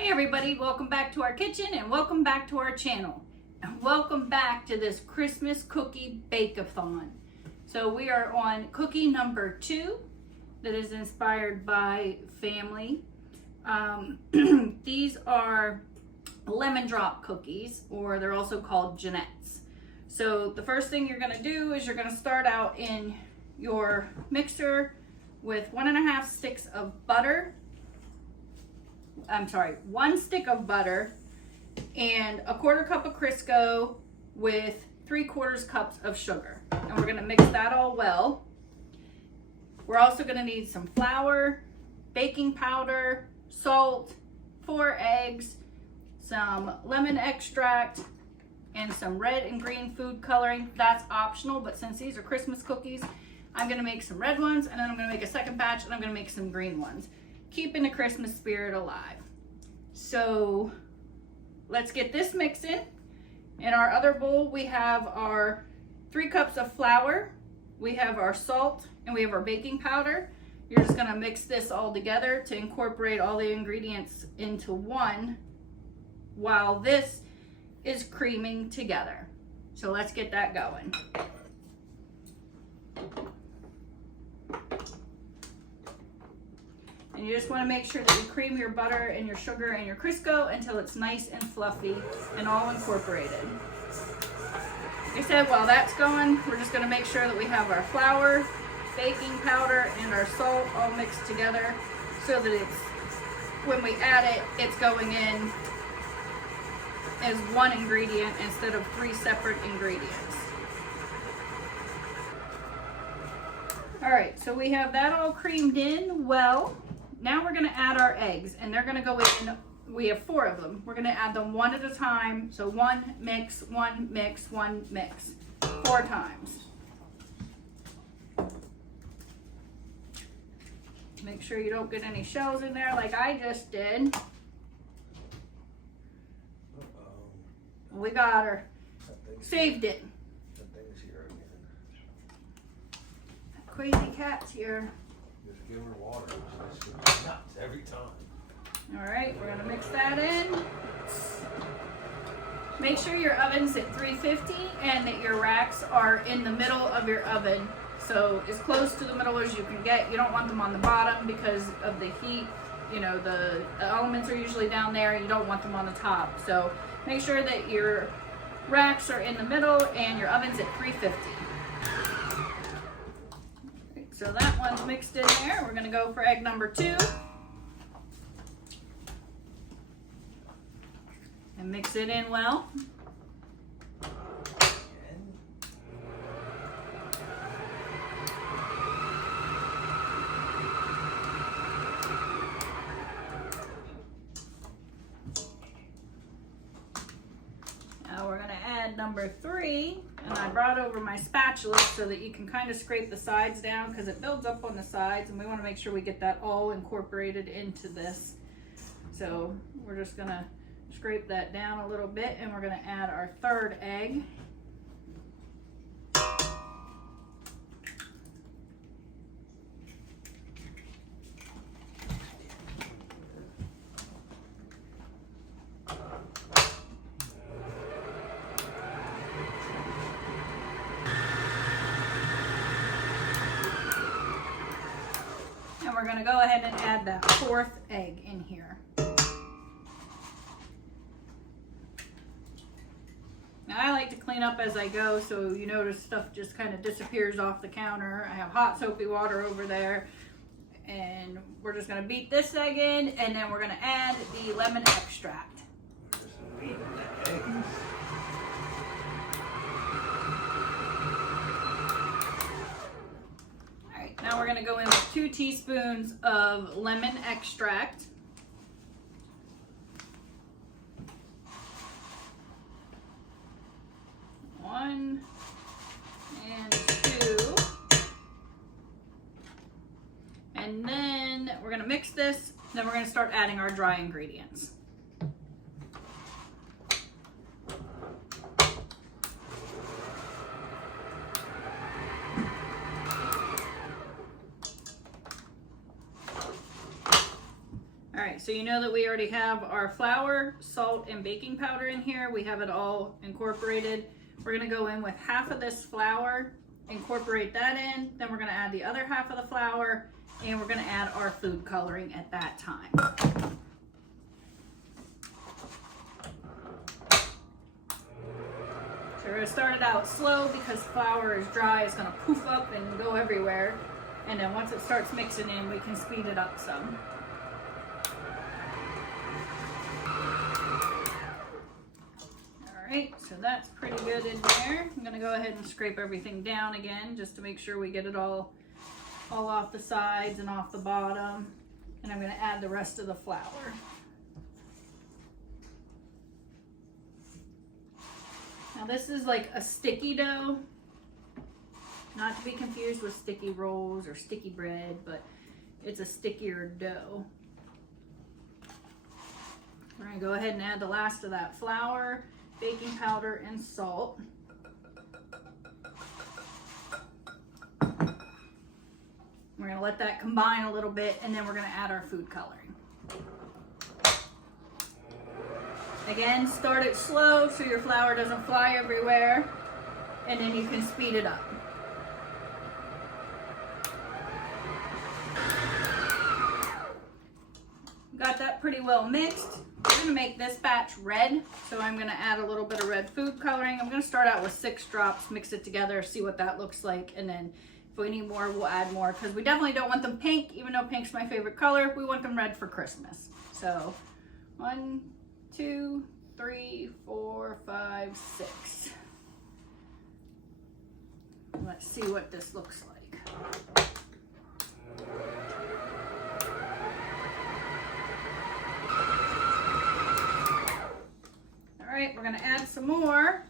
Hey everybody, welcome back to our kitchen and welcome back to our channel. And welcome back to this Christmas cookie bake-a-thon. So we are on cookie number 2 that is inspired by family. These are lemon drop cookies, or they're also called Genets. So the first thing you're gonna do is you're gonna start out in your mixer with 1.5 sticks of butter. One stick of butter and 1/4 cup of Crisco with 3/4 cups of sugar. And we're gonna mix that all well. We're also gonna need some flour, baking powder, salt, 4 eggs, some lemon extract, and some red and green food coloring. That's optional, but since these are Christmas cookies, I'm gonna make some red ones, and then I'm gonna make a second batch, and I'm gonna make some green ones, keeping the Christmas spirit alive. So let's get this mixed in. In our other bowl, we have our 3 cups of flour, we have our salt, and we have our baking powder. You're just gonna mix this all together to incorporate all the ingredients into one while this is creaming together. So let's get that going. And you just want to make sure that you cream your butter and your sugar and your Crisco until it's nice and fluffy and all incorporated. Like I said, while that's going, we're just going to make sure that we have our flour, baking powder, and our salt all mixed together so that it's, when we add it, it's going in as one ingredient instead of 3 separate ingredients. All right, so we have that all creamed in well. Now we're gonna add our eggs, and they're gonna go in, we have 4 of them. We're gonna add them one at a time. So 1 mix, 1 mix, 1 mix, 4 times. Make sure you don't get any shells in there like I just did. We got her. Saved it. That thing's here again. That crazy cat's here. Just give her water. Nuts every time. All right, we're gonna mix that in. Make sure your oven's at 350 and that your racks are in the middle of your oven. So as close to the middle as you can get. You don't want them on the bottom because of the heat. You know, the elements are usually down there. You don't want them on the top. So make sure that your racks are in the middle and your oven's at 350. So that one's mixed in there. We're gonna go for egg number 2. And mix it in well. Now we're gonna add number 3. And I brought over my spatula so that you can kind of scrape the sides down because it builds up on the sides, and we want to make sure we get that all incorporated into this. So we're just gonna scrape that down a little bit, and we're gonna add our 3rd egg. We're going to go ahead and add that 4th egg in here. Now I like to clean up as I go, so you notice stuff just kind of disappears off the counter. I have hot soapy water over there, and we're just going to beat this egg in, and then we're going to add the lemon extract. Now we're going to go in with 2 teaspoons of lemon extract. One and 2. And then we're going to mix this. Then we're going to start adding our dry ingredients. right, so you know that we already have our flour, salt, and baking powder in here. We have it all incorporated. We're gonna go in with half of this flour, incorporate that in, then we're gonna add the other half of the flour, and we're gonna add our food coloring at that time. So we're gonna start it out slow because flour is dry, it's gonna poof up and go everywhere. And then once it starts mixing in, we can speed it up some. Alright, so that's pretty good in there. I'm gonna go ahead and scrape everything down again just to make sure we get it all off the sides and off the bottom. And I'm gonna add the rest of the flour. Now this is like a sticky dough, not to be confused with sticky rolls or sticky bread, but it's a stickier dough. We're gonna go ahead and add the last of that flour, baking powder, and salt. We're gonna let that combine a little bit, and then we're gonna add our food coloring. Again, start it slow so your flour doesn't fly everywhere, and then you can speed it up. Got that pretty well mixed. We're gonna make this batch red, so I'm gonna add a little bit of red food coloring. I'm gonna start out with 6 drops, mix it together, see what that looks like, and then if we need more, we'll add more, because we definitely don't want them pink, even though pink's my favorite color. We want them red for Christmas. So 1, 2, 3, 4, 5, 6. Let's see what this looks like. All right, we're gonna add some more.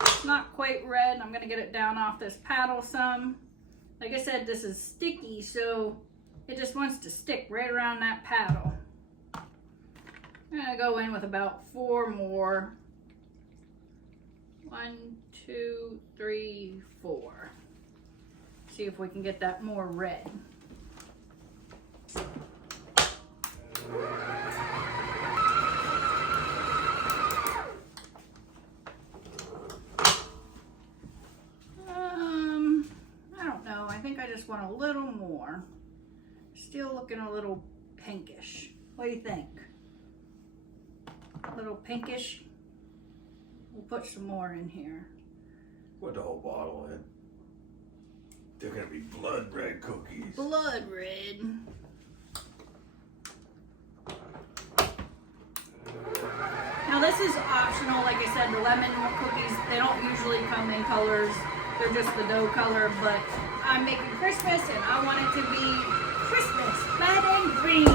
It's not quite red. I'm gonna get it down off this paddle some. Like I said, this is sticky, so it just wants to stick right around that paddle. I'm gonna go in with about 4 more. 1, 2, 3, 4. See if we can get that more red. I don't know. I think I just want a little more. Still looking a little pinkish. What do you think? A little pinkish? We'll put some more in here. Put the whole bottle in. They're gonna be blood red cookies. Blood red. Now this is optional. Like I said, the lemon cookies, they don't usually come in colors. They're just the dough color, but I'm making Christmas and I want it to be Christmas, red and green.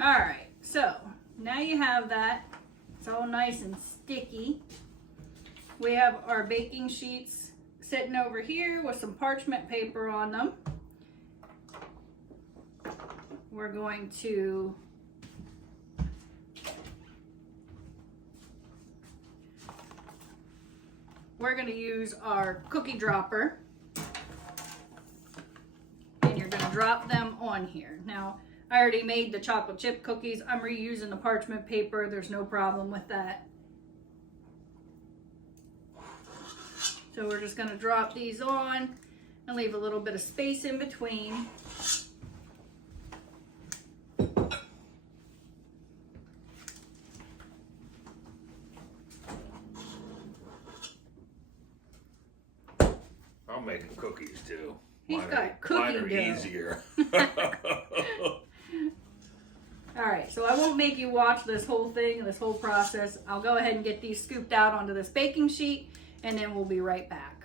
All right, so now you have that. It's all nice and sticky. We have our baking sheets sitting over here with some parchment paper on them. We're going to use our cookie dropper, and you're going to drop them on here. Now, I already made the chocolate chip cookies. I'm reusing the parchment paper. There's no problem with that. So we're just going to drop these on and leave a little bit of space in between. I'm making cookies too. He's got cookie dough. Mine are easier. All right, so I won't make you watch this whole thing, this whole process. I'll go ahead and get these scooped out onto this baking sheet, and then we'll be right back.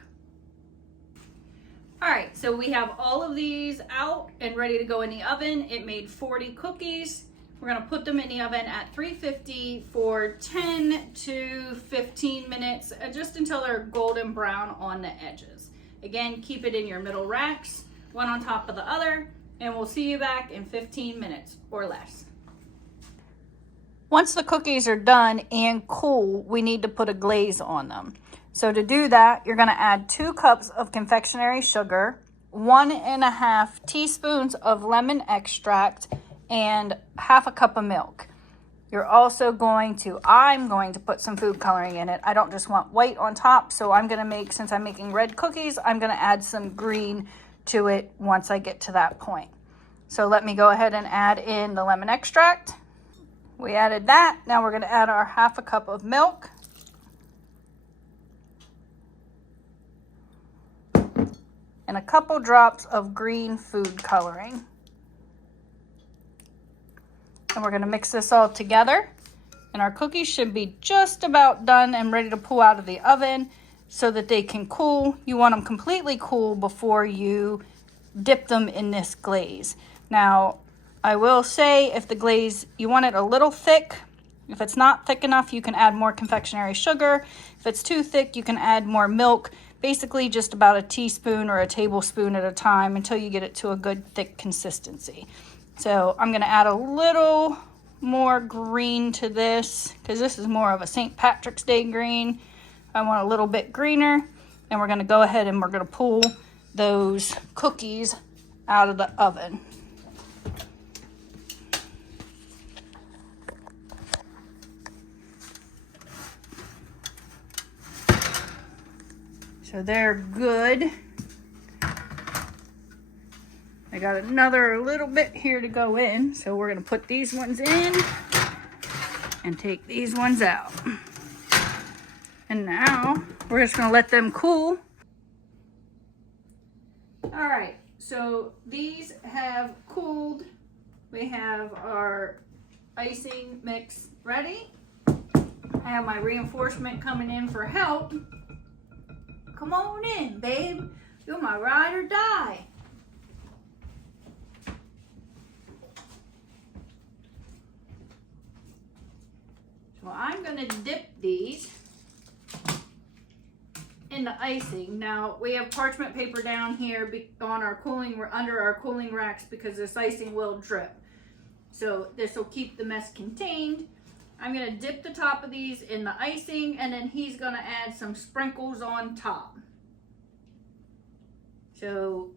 All right, so we have all of these out and ready to go in the oven. It made 40 cookies. We're gonna put them in the oven at 350 for 10 to 15 minutes, just until they're golden brown on the edges. Again, keep it in your middle racks, one on top of the other, and we'll see you back in 15 minutes or less. Once the cookies are done and cool, we need to put a glaze on them. So to do that, you're gonna add 2 cups of confectionery sugar, 1.5 teaspoons of lemon extract, and half a cup of milk. You're also I'm going to put some food coloring in it. I don't just want white on top, so since I'm making red cookies, I'm gonna add some green to it once I get to that point. So let me go ahead and add in the lemon extract. We added that. Now we're gonna add our half a cup of milk. And a couple drops of green food coloring. And we're gonna mix this all together. And our cookies should be just about done and ready to pull out of the oven so that they can cool. You want them completely cool before you dip them in this glaze. Now, I will say if the glaze, you want it a little thick. If it's not thick enough, you can add more confectionery sugar. If it's too thick, you can add more milk. Basically just about a teaspoon or a tablespoon at a time until you get it to a good thick consistency. So I'm gonna add a little more green to this because this is more of a St. Patrick's Day green. I want a little bit greener, and we're gonna go ahead and we're gonna pull those cookies out of the oven. So they're good. I got another little bit here to go in, so we're gonna put these ones in and take these ones out. And now we're just gonna let them cool. All right, so these have cooled. We have our icing mix ready. I have my reinforcement coming in for help. Come on in, babe. You're my ride or die. So I'm gonna dip these in the icing. Now we have parchment paper down here on our under our cooling racks because this icing will drip. So this will keep the mess contained. I'm gonna dip the top of these in the icing, and then he's gonna add some sprinkles on top. So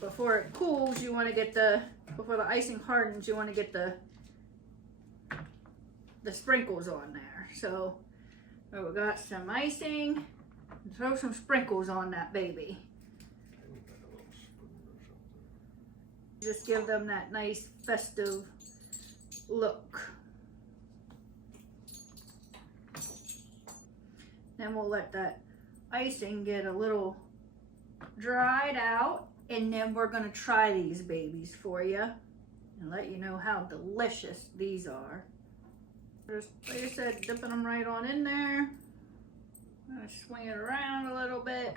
before it cools, you wanna get before the icing hardens, you wanna get the sprinkles on there. So we got some icing, throw some sprinkles on that baby. Just give them that nice festive look. Then we'll let that icing get a little dried out, and then we're gonna try these babies for you and let you know how delicious these are. Just, like I said, dipping them right on in there. I'm gonna swing it around a little bit.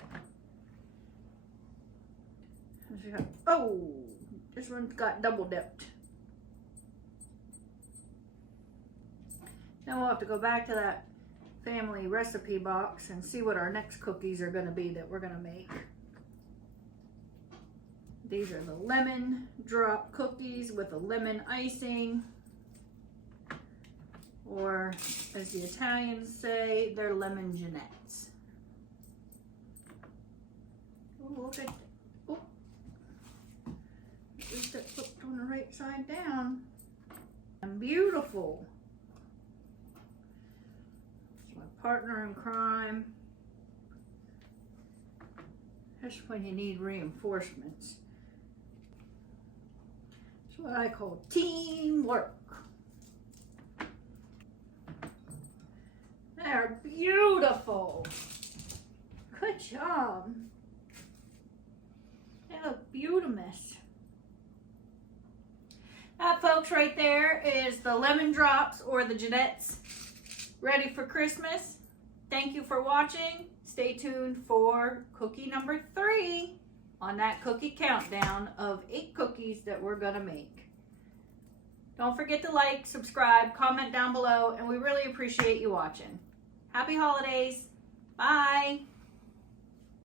Oh, this one's got double dipped. Then we'll have to go back to that family recipe box and see what our next cookies are gonna be that we're gonna make. These are the lemon drop cookies with a lemon icing. Or, as the Italians say, they're lemon Genets. Oh, look at that. Oh. At least that flipped on the right side down. And beautiful. It's my partner in crime. That's when you need reinforcements. It's what I call teamwork. They're beautiful. Good job. They look beautiful. That, folks, right there is the lemon drops or the Genets ready for Christmas. Thank you for watching. Stay tuned for cookie number 3 on that cookie countdown of 8 cookies that we're gonna make. Don't forget to like, subscribe, comment down below, and we really appreciate you watching. Happy holidays. Bye.